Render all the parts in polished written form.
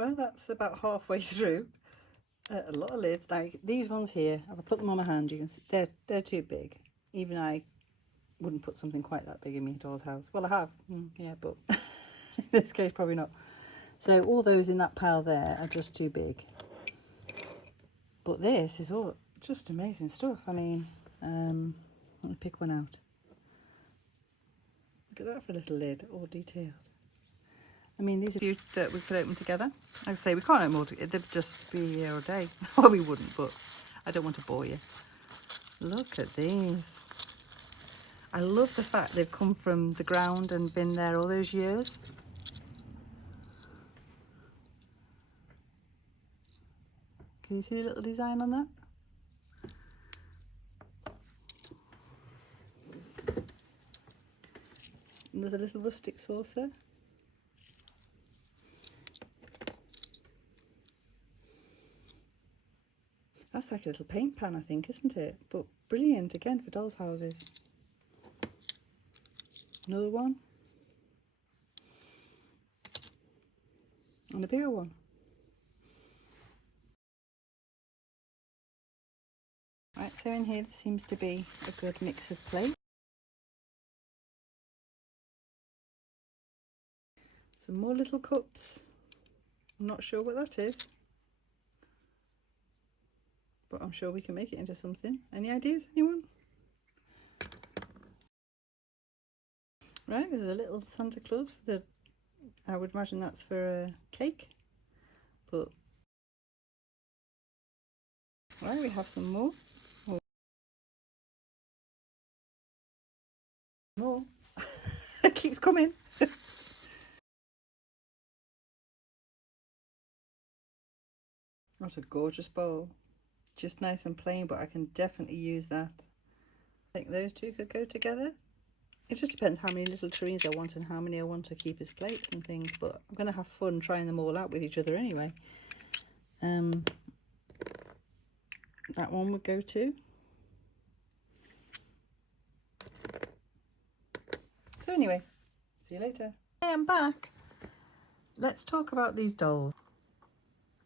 Well, that's about halfway through. A lot of lids. Now, these ones here, if I put them on my hand, you can see they're too big. Even I wouldn't put something quite that big in my doll's house. Well, I have, yeah, but in this case, probably not. So all those in that pile there are just too big. But this is all just amazing stuff. I mean, let me pick one out. Look at that for a little lid, all detailed. I mean, these are few that we could open together. Like I say, we can't open all together. They'd just be here all day. Well, we wouldn't, but I don't want to bore you. Look at these. I love the fact they've come from the ground and been there all those years. Can you see the little design on that? Another little rustic saucer. That's like a little paint pan, I think, isn't it? But brilliant, again, for dolls' houses. Another one. And a bigger one. Right, so in here there seems to be a good mix of plates. Some more little cups. I'm not sure what that is, but I'm sure we can make it into something. Any ideas, anyone? Right, there's a little Santa Claus for the, I would imagine that's for a cake, but right, we have some more. More. It keeps coming. What a gorgeous bowl. Just nice and plain, but I can definitely use that. I think those two could go together. It just depends how many little trees I want and how many I want to keep as plates and things, but I'm going to have fun trying them all out with each other anyway. That one would go too. So anyway, see you later. Hey, I'm back. Let's talk about these dolls.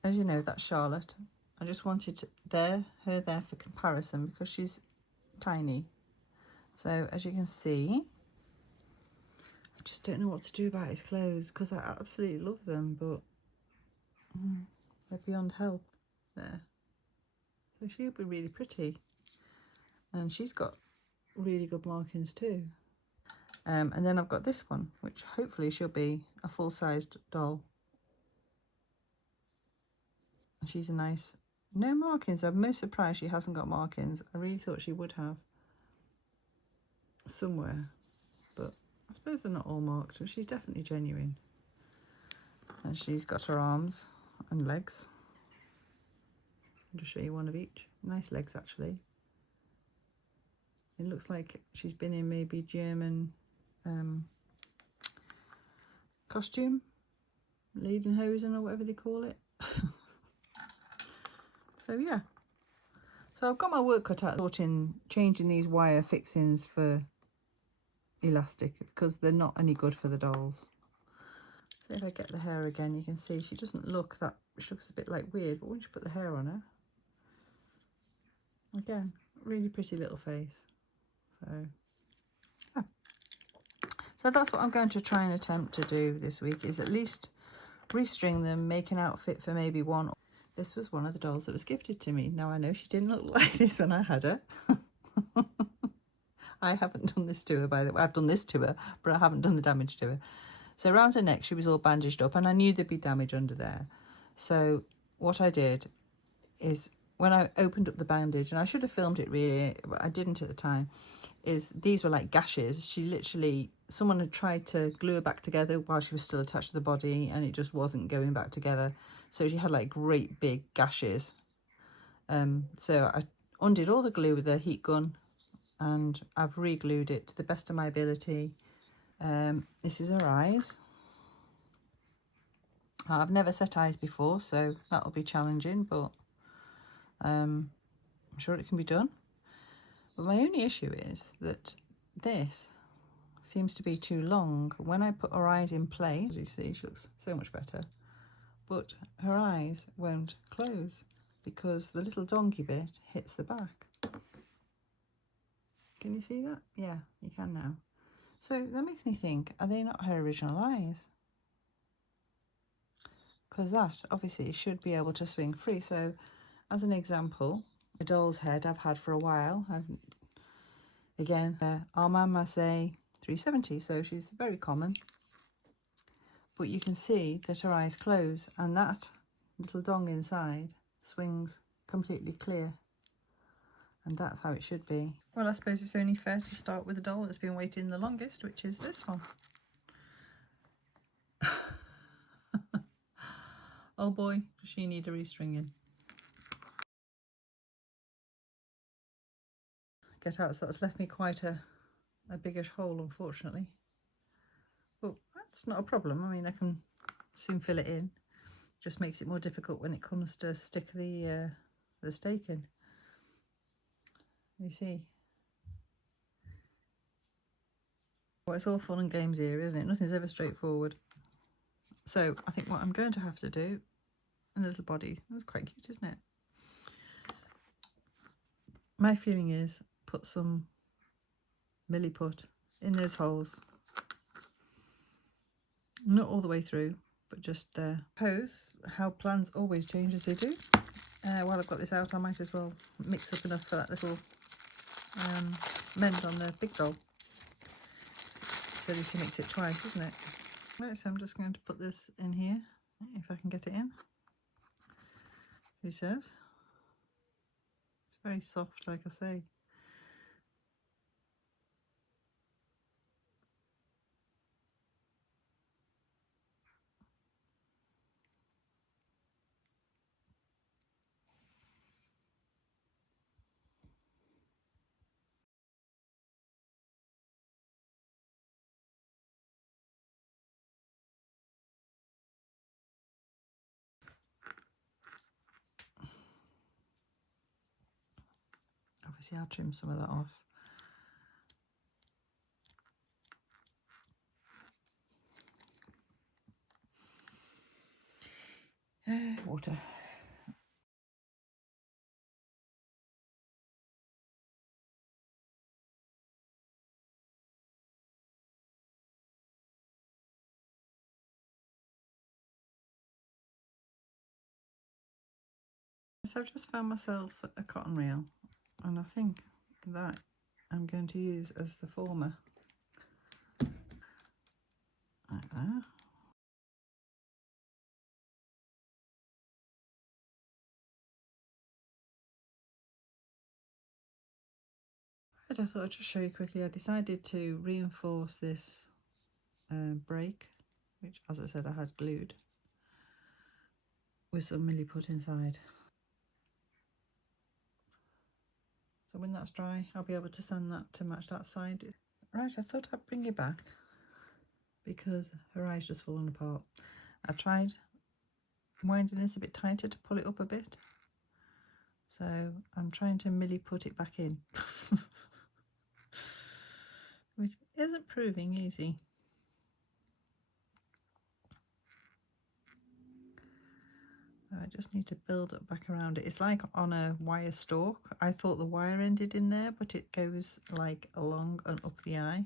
As you know, that's Charlotte. I just wanted her there for comparison because she's tiny. So as you can see, I just don't know what to do about his clothes because I absolutely love them, but they're beyond help there. So she'll be really pretty. And she's got really good markings too. And then I've got this one, which hopefully she'll be a full-sized doll. And she's a nice, no markings. I'm most surprised she hasn't got markings. I really thought she would have somewhere, but I suppose they're not all marked, but she's definitely genuine. And she's got her arms and legs. I'll just show you one of each. Nice legs, actually. It looks like she's been in maybe German costume, Lederhosen or whatever they call it. So yeah, so I've got my work cut out sorting, changing these wire fixings for elastic because they're not any good for the dolls. So if I get the hair again, you can see she doesn't look that, she looks a bit like weird, but once you put the hair on her, again, really pretty little face. So yeah. So that's what I'm going to try and attempt to do this week, is at least restring them, make an outfit for maybe one. This was one of the dolls that was gifted to me. Now I know she didn't look like this when I had her. I haven't done this to her, by the way. I've done this to her, but I haven't done the damage to her. So around her neck, she was all bandaged up, and I knew there'd be damage under there. So what I did is, when I opened up the bandage, and I should have filmed it really, but I didn't at the time, is these were like gashes. She literally, someone had tried to glue her back together while she was still attached to the body, and it just wasn't going back together. So she had like great big gashes. So I undid all the glue with a heat gun, and I've re-glued it to the best of my ability. This is her eyes. I've never set eyes before, so that'll be challenging, but I'm sure it can be done. But my only issue is that this seems to be too long. When I put her eyes in place, as you see, she looks so much better. but her eyes won't close because the little donkey bit hits the back. Can you see that? Yeah, you can now. So that makes me think, are they not her original eyes? Because that obviously should be able to swing free. So as an example, a doll's head I've had for a while. Again, Armand Massé 370, so she's very common. But you can see that her eyes close and that little dong inside swings completely clear. And that's how it should be. Well, I suppose it's only fair to start with the doll that's been waiting the longest, which is this one. Oh boy, does she need a restringing. Get out, so that's left me quite a biggish hole, unfortunately. But that's not a problem. I mean, I can soon fill it in. Just makes it more difficult when it comes to stick the stake in. You see? Well, it's all fun and games here, isn't it? Nothing's ever straightforward. So I think what I'm going to have to do, and the little body, that's quite cute, isn't it? My feeling is put some milliput in those holes. Not all the way through, but just there. Suppose how plans always change as they do. While I've got this out, I might as well mix up enough for that little mend on the big doll. So that you mix it twice, isn't it? Right, so I'm just going to put this in here, if I can get it in. Who says? It's very soft, like I say. Obviously, I'll trim some of that off. Water. So I've just found myself a cotton reel, and I think that I'm going to use as the former. Like that. Right, I thought I'd just show you quickly. I decided to reinforce this break, which, as I said, I had glued, with some milliput inside. So when that's dry, I'll be able to sand that to match that side. Right, I thought I'd bring it back because her eye's just fallen apart. I tried winding this a bit tighter to pull it up a bit. So I'm trying to milliput it back in, which isn't proving easy. I just need to build up back around it. It's like on a wire stalk. I thought the wire ended in there, but it goes like along and up the eye.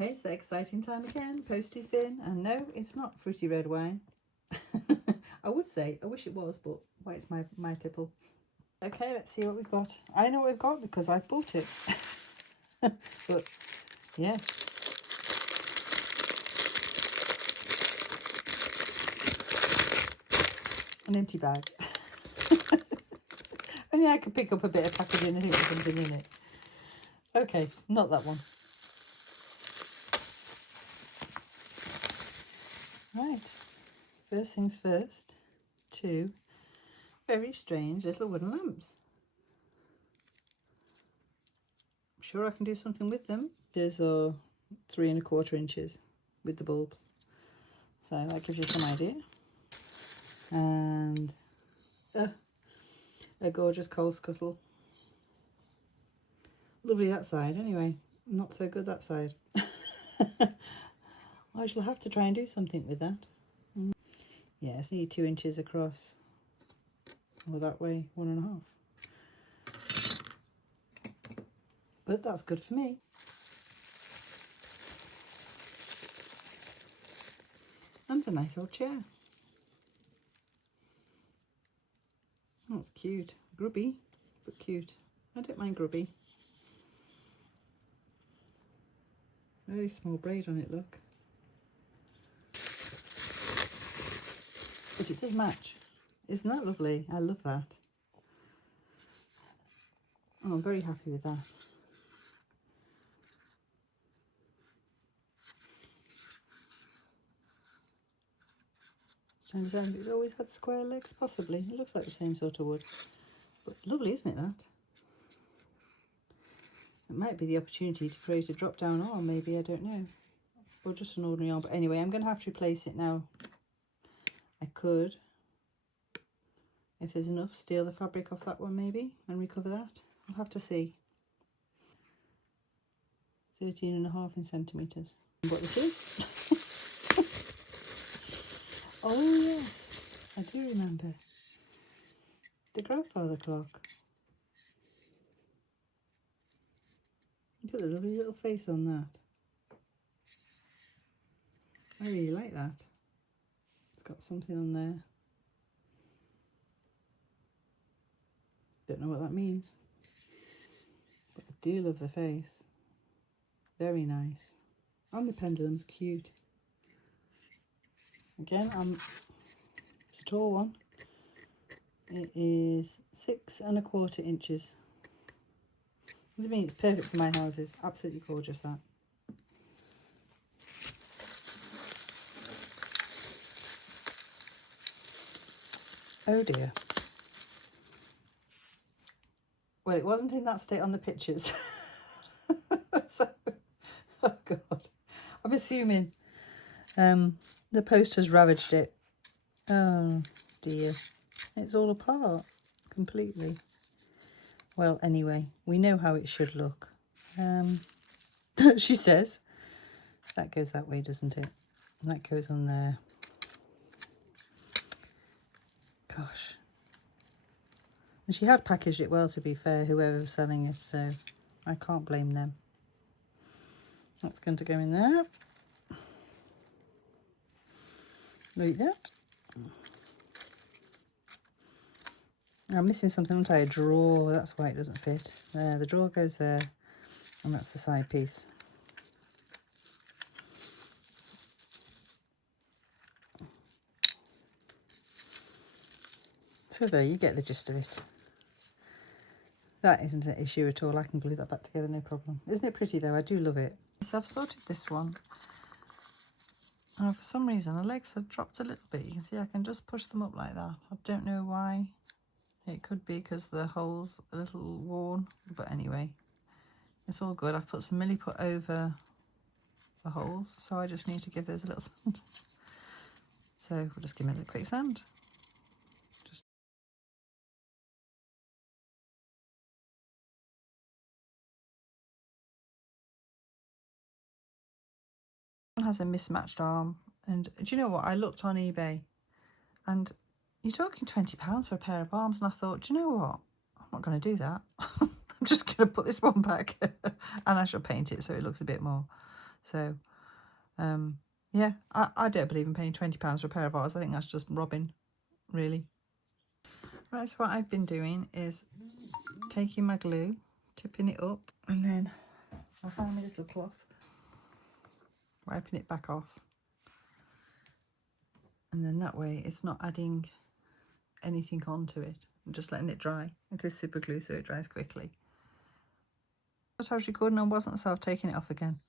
Okay, it's the exciting time again. Posty's bin, and no, it's not fruity red wine. I would say, I wish it was, but why, it's my tipple. Okay, let's see what we've got. I know what we've got because I bought it. But yeah. An empty bag. Only I could pick up a bit of packaging and think there's something in it. Okay, not that one. Right, First things first, 2 very strange little wooden lamps. I'm sure I can do something with them. These are 3¼ inches with the bulbs. So that gives you some idea. And a gorgeous coal scuttle. Lovely that side anyway, not so good that side. I shall have to try and do something with that. Yeah, it's nearly 2 inches across. Or that way, 1½. But that's good for me. And a nice old chair. That's cute. Grubby, but cute. I don't mind grubby. Very small braid on it, look. But it does match. Isn't that lovely? I love that. Oh, I'm very happy with that. Trying to say it's always had square legs, possibly. It looks like the same sort of wood. But lovely, isn't it, that? It might be the opportunity to create a drop-down arm, maybe, I don't know. Or just an ordinary arm. But anyway, I'm going to have to replace it now. I could, if there's enough, steal the fabric off that one maybe and recover that. I'll have to see. 13.5 centimetres. What this is? Oh yes, I do remember. The grandfather clock. Look at the lovely little face on that. I really like that. It's got something on there. Don't know what that means. But I do love the face. Very nice. And the pendulum's cute. Again, it's a tall one. It is 6¼ inches. Does mean it's perfect for my houses. Absolutely gorgeous, that. Oh dear. Well, it wasn't in that state on the pictures. So, oh God. I'm assuming the post has ravaged it. Oh dear. It's all apart completely. Well, anyway, we know how it should look. She says. That goes that way, doesn't it? And that goes on there. Gosh. And she had packaged it well, to be fair, whoever was selling it, so I can't blame them. That's going to go in there. Look at that. I'm missing something, aren't I? A drawer, that's why it doesn't fit. There, the drawer goes there, and that's the side piece. So there, you get the gist of it. That isn't an issue at all. I can glue that back together, no problem. Isn't it pretty though? I do love it. So I've sorted this one. And for some reason, the legs have dropped a little bit. You can see I can just push them up like that. I don't know why. It could be because the hole's a little worn. But anyway, it's all good. I've put some Milli Put over the holes. So I just need to give those a little sand. So we'll just give them a little quick sand. Has a mismatched arm, and do you know what, I looked on eBay and you're talking £20 for a pair of arms, and I thought, do you know what, I'm not going to do that. I'm just going to put this one back and I shall paint it so it looks a bit more. So yeah, I don't believe in paying £20 for a pair of arms. I think that's just robbing, really. Right, so what I've been doing is taking my glue, tipping it up, and then I found my little cloth, wiping it back off, and then that way it's not adding anything onto it. I'm just letting it dry. It is super glue, so it dries quickly. What I was recording on wasn't, so I've taken it off again.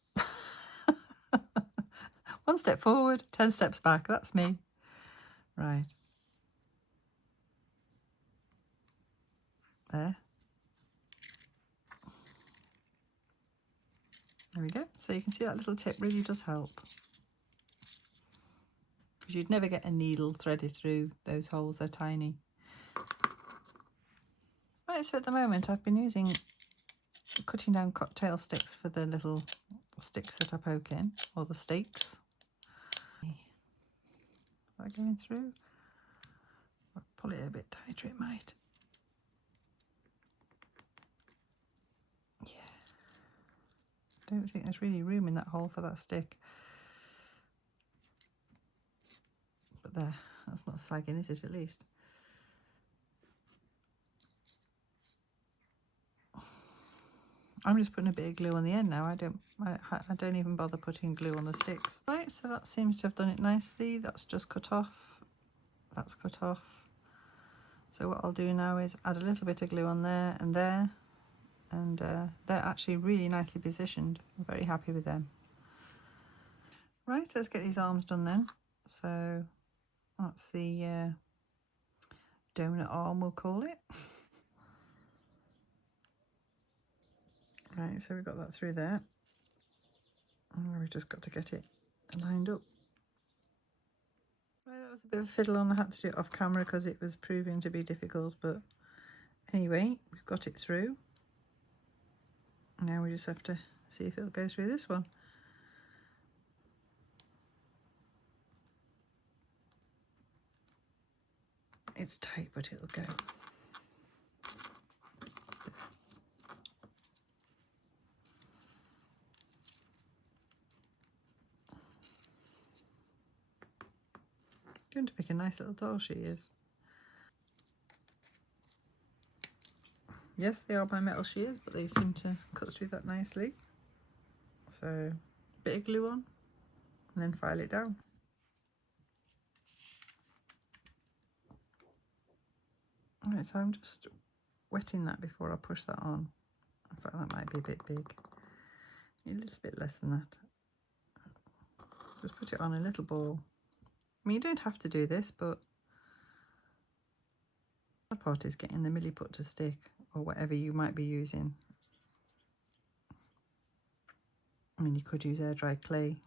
1 step forward, 10 steps back. That's me. Right. There. There we go. So you can see that little tip really does help, because you'd never get a needle threaded through those holes, they're tiny. Right, so at the moment I've been cutting down cocktail sticks for the little sticks that I poke in, or the stakes. Is that going through? I'll pull it a bit tighter, it might. Yeah. Don't think there's really room in that hole for that stick. But there, that's not sagging, is it, at least? I'm just putting a bit of glue on the end now. I don't even bother putting glue on the sticks. Right, so that seems to have done it nicely. That's just cut off. That's cut off. So what I'll do now is add a little bit of glue on there, and they're actually really nicely positioned. I'm very happy with them. Right, let's get these arms done then. So that's the donut arm, we'll call it. Right, so we've got that through there. And we've just got to get it lined up. Right, that was a bit of a fiddle on. I had to do it off camera because it was proving to be difficult, but anyway, we've got it through. Now we just have to see if it'll go through this one. It's tight, but it'll go. Going to make a nice little doll, she is. Yes, they are my metal shears, but they seem to cut through that nicely. So, a bit of glue on, and then file it down. Alright, so I'm just wetting that before I push that on. In fact, that might be a bit big. A little bit less than that. Just put it on a little ball. I mean, you don't have to do this, but the part is getting the milliput to stick, or whatever you might be using. I mean, you could use air dry clay.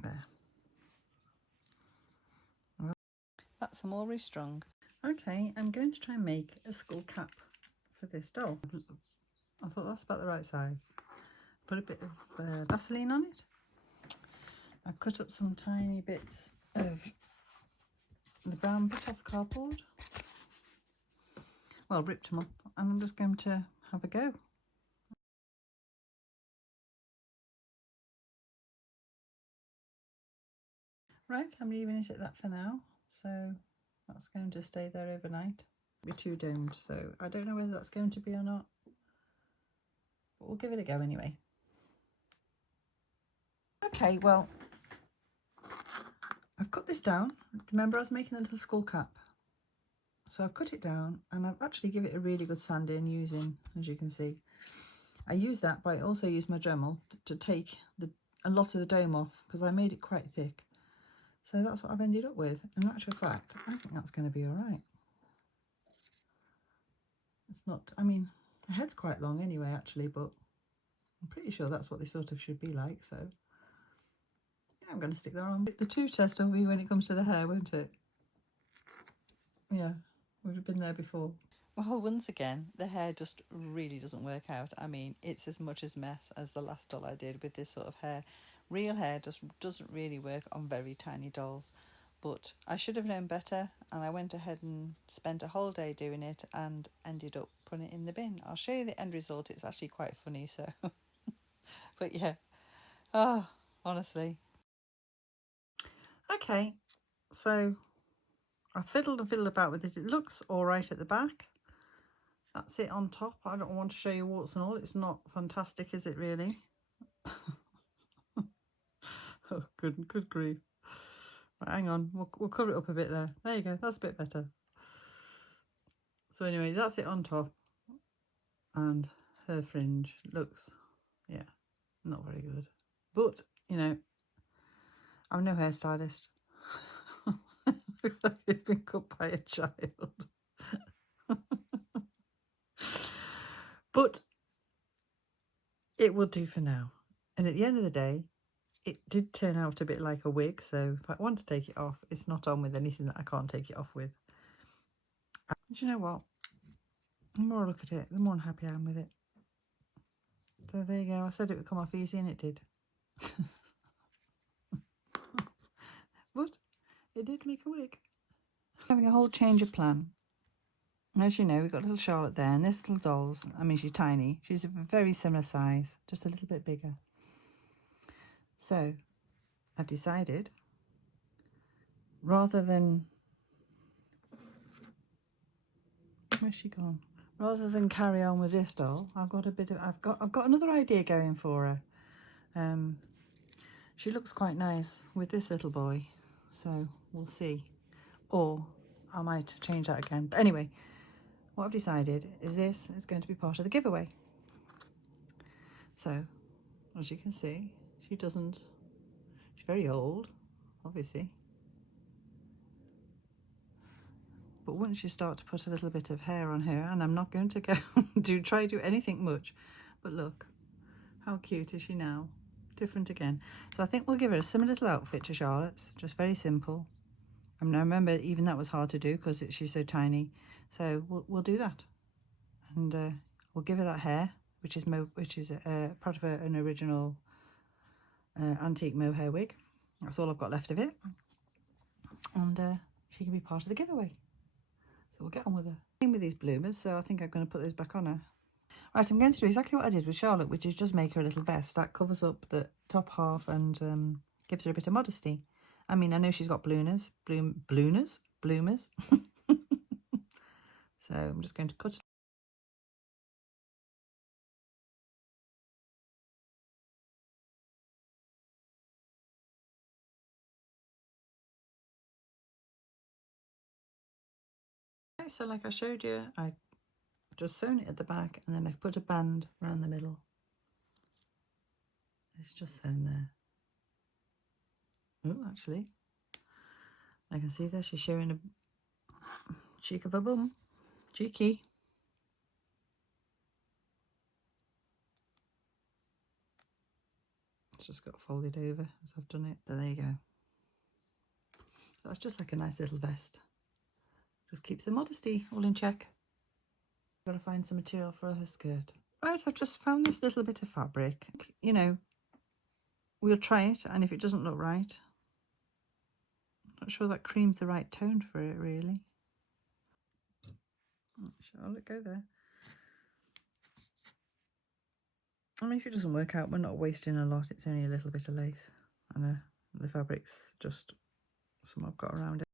There. That's some more restrung. Okay, I'm going to try and make a skull cap for this doll. I thought that's about the right size. Put a bit of Vaseline on it. I cut up some tiny bits of the brown bit off cardboard. Well, ripped them up, and I'm just going to have a go. Right, I'm leaving it at that for now. So that's going to stay there overnight. Be too domed, so I don't know whether that's going to be or not. But we'll give it a go anyway. Okay, well, I've cut this down. Remember, I was making the little skull cap. So I've cut it down, and I've actually given it a really good sand in using, as you can see. I use that, but I also use my Dremel to take a lot of the dome off, because I made it quite thick. So that's what I've ended up with. In actual fact, I think that's going to be all right. It's not, I mean, the head's quite long anyway, actually, but I'm pretty sure that's what they sort of should be like. So yeah, I'm going to stick that on. The true test will be when it comes to the hair, won't it? Yeah, would have been there before. Well, once again, the hair just really doesn't work out. I mean, it's as much as mess as the last doll I did with this sort of hair. Real hair just doesn't really work on very tiny dolls. But I should have known better, and I went ahead and spent a whole day doing it and ended up putting it in the bin. I'll show you the end result. It's actually quite funny, so... But yeah. Oh, honestly. Okay, so I fiddled and fiddled about with it. It looks all right at the back. That's it on top. I don't want to show you warts and all. It's not fantastic, is it really? Oh, good grief. Right, hang on, we'll cover it up a bit there. There you go, that's a bit better. So anyway, that's it on top. And her fringe looks, yeah, not very good. But, you know, I'm no hairstylist. Looks like it's been cut by a child. But it will do for now. And at the end of the day, it did turn out a bit like a wig. So if I want to take it off, it's not on with anything that I can't take it off with. And do you know what? The more I look at it, the more unhappy I am with it. So there you go. I said it would come off easy and it did. But it did make a wig. Having a whole change of plan. As you know, we've got little Charlotte there, and this little doll's, I mean, she's tiny. She's a very similar size, just a little bit bigger. So I've decided, rather than, where's she gone? Rather than carry on with this doll, I've got another idea going for her. She looks quite nice with this little boy, so we'll see. Or I might change that again. But anyway, what I've decided is this is going to be part of the giveaway. So, as you can see, she's very old, obviously. But once you start to put a little bit of hair on her, and I'm not going to go try to do anything much, but look, how cute is she now? Different again. So I think we'll give her a similar little outfit to Charlotte's, just very simple. I mean, I remember even that was hard to do because she's so tiny. So we'll do that, and we'll give her that hair, which is part of an original antique mohair wig. That's all I've got left of it, and she can be part of the giveaway. So we'll get on with her. Same with these bloomers, so I think I'm going to put those back on her. Right, I'm going to do exactly what I did with Charlotte, which is just make her a little vest that covers up the top half and gives her a bit of modesty. I mean, I know she's got bloomers. So I'm just going to cut. Okay, so like I showed you, I just sewn it at the back and then I've put a band around the middle. It's just sewn there. Oh, actually, I can see there she's showing a cheek of a bum. Cheeky. It's just got folded over as I've done it. So there you go. That's just like a nice little vest. Just keeps her modesty all in check. Got to find some material for her skirt. Right, I've just found this little bit of fabric. You know, we'll try it, and if it doesn't look right, not sure that cream's the right tone for it, really. Charlotte, go there. I mean, if it doesn't work out, we're not wasting a lot. It's only a little bit of lace, and the fabric's just some I've got around it.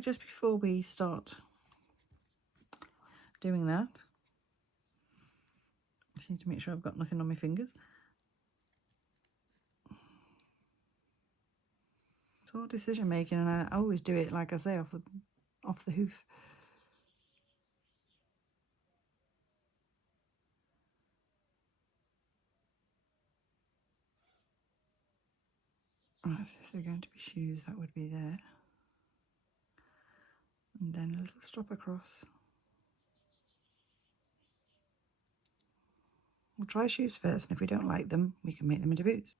Just before we start doing that, I just need to make sure I've got nothing on my fingers. It's all decision making, and I always do it, like I say, off the hoof. Right, so if they're going to be shoes, that would be there. And then a little strap across. We'll try shoes first, and if we don't like them, we can make them into boots.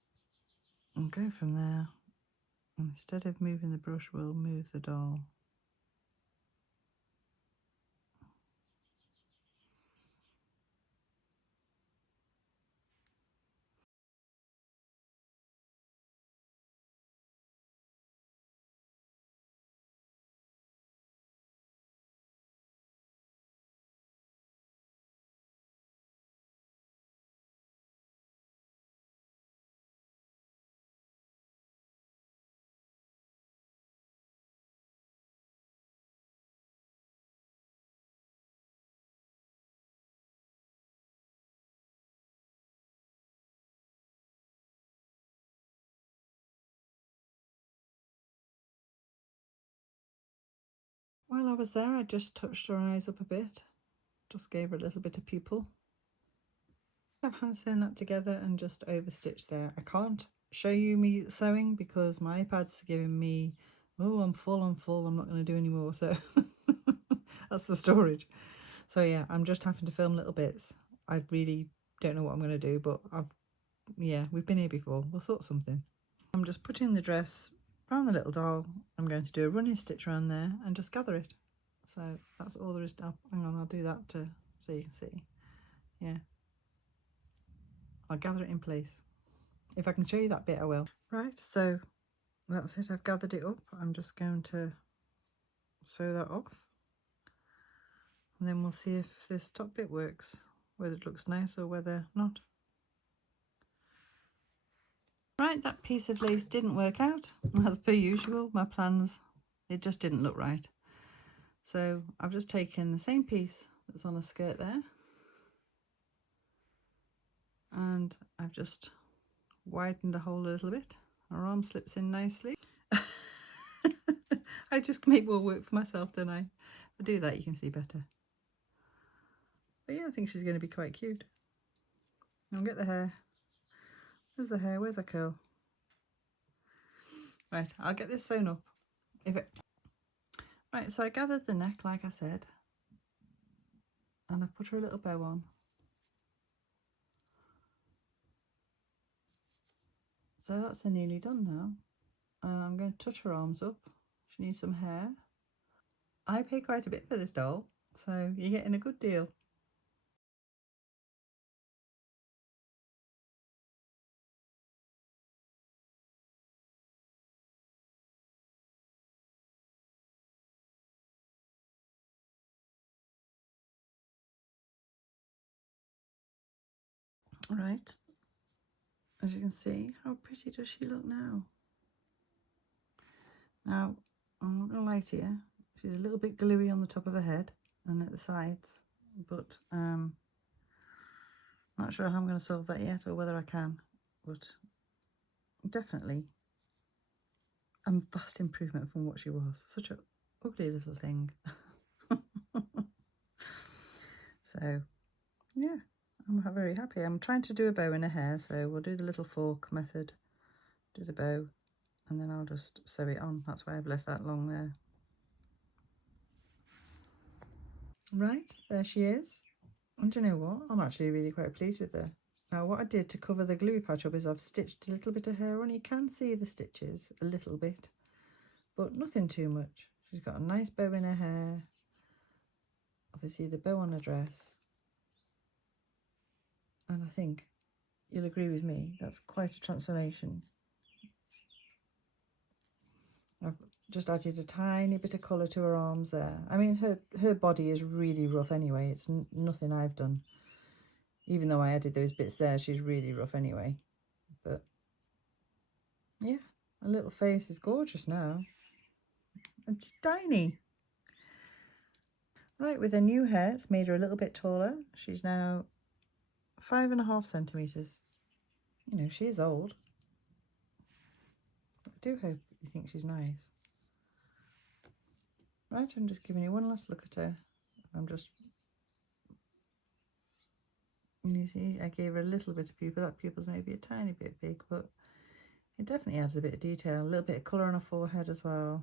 And go from there. And instead of moving the brush, we'll move the doll. While I was there, I just touched her eyes up a bit, just gave her a little bit of pupil. I've hand sewn that together and just overstitched there. I can't show you me sewing because my iPad's giving me, oh, I'm full, I'm not going to do any more. So that's the storage. So yeah, I'm just having to film little bits. I really don't know what I'm going to do, but we've been here before. We'll sort something. I'm just putting the dress around the little doll. I'm going to do a running stitch around there and just gather it. So that's all there is to, hang on, I'll do that so you can see. Yeah, I'll gather it in place. If I can show you that bit, I will. Right, so that's it. I've gathered it up. I'm just going to sew that off. And then we'll see if this top bit works, whether it looks nice or whether not. Right, that piece of lace didn't work out. As per usual, my plans, it just didn't look right. So I've just taken the same piece that's on a skirt there, and I've just widened the hole a little bit. Her arm slips in nicely. I just make more work for myself, don't I? If I do that, you can see better. But yeah, I think she's going to be quite cute. I'll get the hair. Where's the hair? Where's her curl? Right, I'll get this sewn up. Right, so I gathered the neck, like I said, and I've put her a little bow on. So that's nearly done now. I'm going to touch her arms up. She needs some hair. I pay quite a bit for this doll, so you're getting a good deal. Right, as you can see, how pretty does she look now? Now, I'm not going to lie to you, she's a little bit gluey on the top of her head and at the sides, but I'm not sure how I'm going to solve that yet or whether I can, but definitely a vast improvement from what she was. Such an ugly little thing. So, yeah, I'm very happy. I'm trying to do a bow in her hair, so we'll do the little fork method, do the bow, and then I'll just sew it on. That's why I've left that long there. Right, there she is. And do you know what? I'm actually really quite pleased with her. Now, what I did to cover the gluey patch up is I've stitched a little bit of hair on. You can see the stitches a little bit, but nothing too much. She's got a nice bow in her hair. Obviously, the bow on her dress. And I think you'll agree with me, that's quite a transformation. I've just added a tiny bit of colour to her arms there. I mean, her body is really rough anyway. It's nothing I've done. Even though I added those bits there, she's really rough anyway. But yeah, her little face is gorgeous now. And she's tiny. Right, with her new hair, it's made her a little bit taller. She's now 5.5 centimetres. You know, she is old. I do hope you think she's nice. Right, I'm just giving you one last look at her. You see, I gave her a little bit of pupil. That pupil's maybe a tiny bit big, but it definitely adds a bit of detail. A little bit of colour on her forehead as well.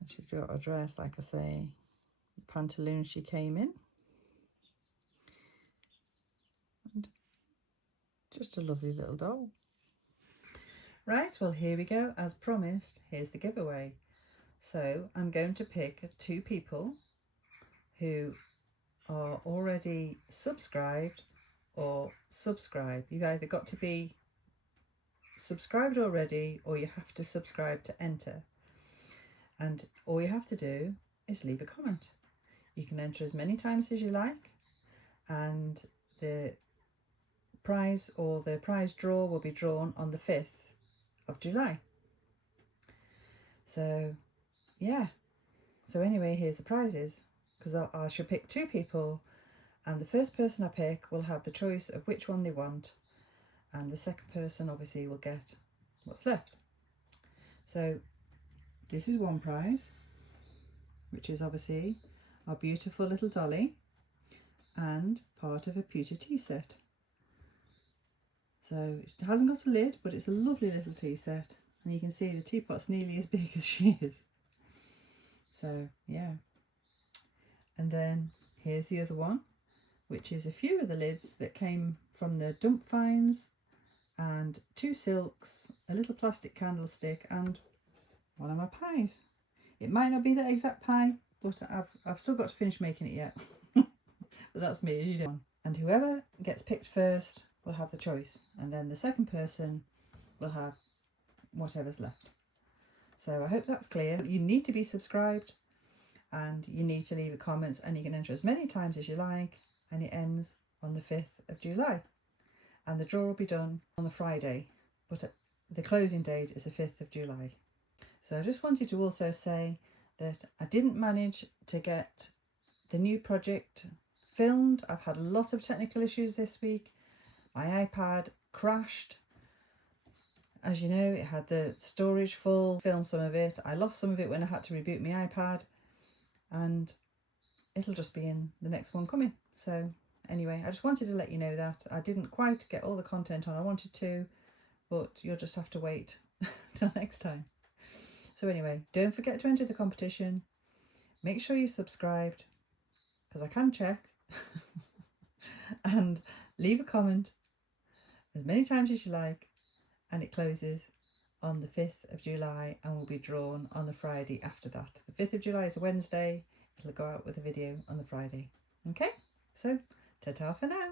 And she's got a dress, like I say, the pantaloons she came in. And just a lovely little doll. Right, well, here we go. As promised, here's the giveaway. So I'm going to pick 2 people who are already subscribed or subscribe. You've either got to be subscribed already or you have to subscribe to enter. And all you have to do is leave a comment. You can enter as many times as you like, and the prize or the prize draw will be drawn on the 5th of July. So yeah, so anyway, here's the prizes, because I shall pick 2 people, and the first person I pick will have the choice of which one they want, and the second person obviously will get what's left. So this is one prize, which is obviously our beautiful little dolly and part of a pewter tea set. So it hasn't got a lid, but it's a lovely little tea set, and you can see the teapot's nearly as big as she is. So yeah. And then here's the other one, which is a few of the lids that came from the dump finds, and 2 silks, a little plastic candlestick, and one of my pies. It might not be that exact pie, but I've still got to finish making it yet. But that's me, as you know. And whoever gets picked first will have the choice, and then the second person will have whatever's left. So I hope that's clear. You need to be subscribed, and you need to leave a comment, and you can enter as many times as you like, and it ends on the 5th of July. And the draw will be done on the Friday, but the closing date is the 5th of July. So I just wanted to also say that I didn't manage to get the new project filmed. I've had a lot of technical issues this week. My iPad crashed. As you know, it had the storage full, filmed some of it. I lost some of it when I had to reboot my iPad, and it'll just be in the next one coming. So anyway, I just wanted to let you know that I didn't quite get all the content on I wanted to, but you'll just have to wait till next time. So anyway, don't forget to enter the competition. Make sure you're subscribed, because I can check. And leave a comment as many times as you like. And it closes on the 5th of July and will be drawn on the Friday after that. The 5th of July is a Wednesday. It'll go out with a video on the Friday. Okay, so ta-ta for now.